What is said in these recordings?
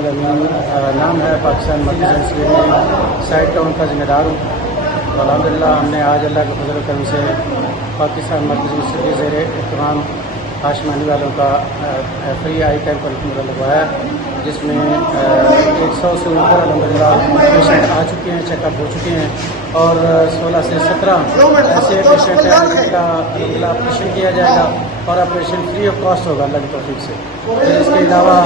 मोहम्मद अमीन नाम है। पाकिस्तान मरकज़ी इंस्टीट्यूट में साइड टाउन का जिम्मेदार हूँ। तो अल्हम्दुलिल्लाह हमने आज अल्लाह के फजल करम से पाकिस्तान मरकज़ी इंस्टीट्यूट के ज़ेर एहतमाम आशमानी वालों का फ्री आई कैंप लगवाया, जिसमें 100 से ऊपर अल्हम्दुलिल्लाह पेशेंट आ चुके हैं, चेकअप हो चुके हैं और 16 से 17 ऐसे पेशेंट हैं जिनका अल्हम्दुलिल्लाह ऑपरेशन किया जाएगा और ऑपरेशन फ्री ऑफ कॉस्ट होगा अल्लाह की तौफीक से। फिर इसके अलावा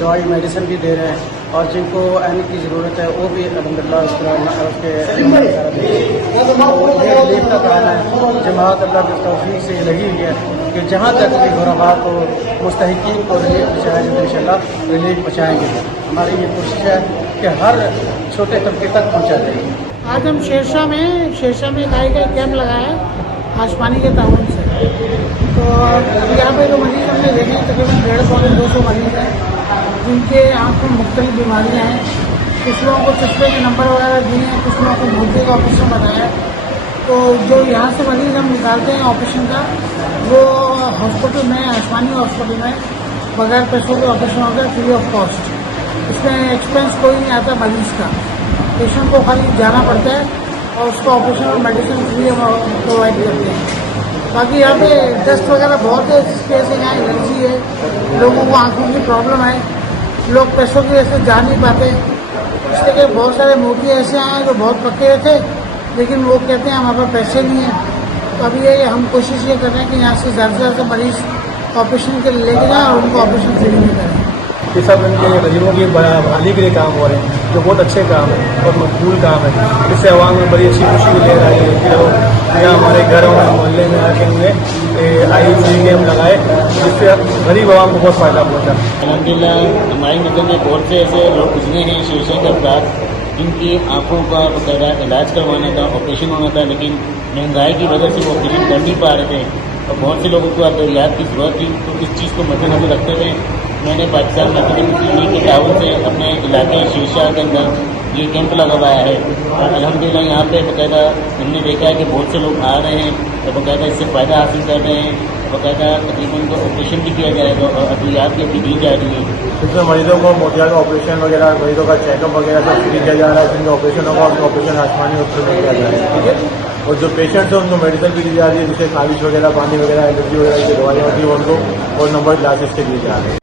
दवाई मेडिसिन भी दे रहे हैं और जिनको आने की ज़रूरत है वो भी अल्हम्दुलिल्लाह इस तरह उसके रिलीफ का काम है। जमात अल्लाह की तौफीक से लगी हुई है कि जहाँ तक भी गुरबा को मुस्तहिकीन को रिलीफ पहुँचाया जाए, इंशाअल्लाह रिलीफ पहुँचाएँगे। हमारी ये कोशिश है कि हर छोटे तबके तक पहुँचा जाएगी। आज हम शेरशाह में एक आई कैंप लगाया है आशमानी के ताउन से। तो यहाँ पे जो मरीज़ हमने देखे हैं तकरीबन 150-200 मरीज़ हैं जिनके आँख में मुख्तलिफ बीमारियाँ हैं। कुछ लोगों को चश्मे के नंबर वगैरह दिए हैं, कुछ लोगों को मोतिये का ऑपरेशन बनाया है। तो जो यहाँ से मरीज़ हम निकालते हैं ऑपरेशन का, वो हॉस्पिटल में आशमानी हॉस्पिटल में बगैर पैसों के ऑपरेशन होता है, फ्री ऑफ कॉस्ट। इसमें एक्सपेंस कोई नहीं आता मरीज़ का, पेशेंट को खाली जाना पड़ता है और उसको ऑपरेशन और मेडिसिन फ्री प्रोवाइड करते हैं। बाकी यहाँ पे टेस्ट वगैरह बहुत है, जिसकी वजह से यहाँ एलर्जी है, लोगों को आंखों की प्रॉब्लम है, लोग पैसों की वजह से जा नहीं पाते। इसलिए कि बहुत सारे मोती ऐसे आए जो बहुत पक्के थे, लेकिन वो कहते हैं हमारे पास पैसे नहीं हैं। तो अभी ये हम कोशिश ये कर रहे हैं कि यहाँ से ज़्यादा से ज़्यादा मरीज़ ऑपरेशन के लिए लेके जाएँ और उनको ऑपरेशन फ्री में करें। ये सब इनके गरीबों की बहाली के लिए काम हो रहे हैं, जो बहुत अच्छे काम है, बहुत मकबूल काम है। इससे आवाम में बड़ी अच्छी खुशी ले रही है कि लोग यहाँ हमारे घरों में मोहल्ले में आके हमने आई फ्री कैंप लगाए, जिससे गरीब आवाम को बहुत फ़ायदा पहुँचा। अल्हम्दुलिल्लाह हमारी नज़र में बहुत से ऐसे लोग गुजरे हैं शेरशाह के साथ, जिनकी आँखों का बकायदा इलाज करवाना था, ऑपरेशन होना था, लेकिन महंगाई की वजह से वो ऑपरेशन कर नहीं पा रहे थे और बहुत से लोगों को अदवियात की ज़रूरत थी। तो इस चीज़ को मद्देनजर रखते हुए मैंने पाकिस्तान मरकज़ी इंस्टीट्यूट के ताउन से अपने इलाके शेरशाह के अंदर ये कैंप लगवाया है। और अल्हम्दुलिल्लाह यहाँ पे बाकायदा हमने देखा है कि बहुत से लोग आ रहे हैं और बाकायदा इससे फ़ायदा हासिल कर रहे हैं। बाकायदा तकरीबन को ऑपरेशन भी किया जाएगा और अद्वियात भी दी जा रही है। इसमें मरीजों को मोतिया का ऑपरेशन वगैरह, मरीजों का चेकअप वगैरह सब फ्री किया जा रहा है। जिनका ऑपरेशन होगा उसका ऑपरेशन आसमानी हॉस्पिटल में किया जा रहा है, ठीक है। और जो पेशेंट्स हैं उनको मेडिसिन भी दी जा रही है, जिससे खारिश वगैरह, पानी वगैरह, एलर्जी वगैरह की दवाइयाँ होती है उनको और नंबर ग्लासेस के दिए जा रहे हैं।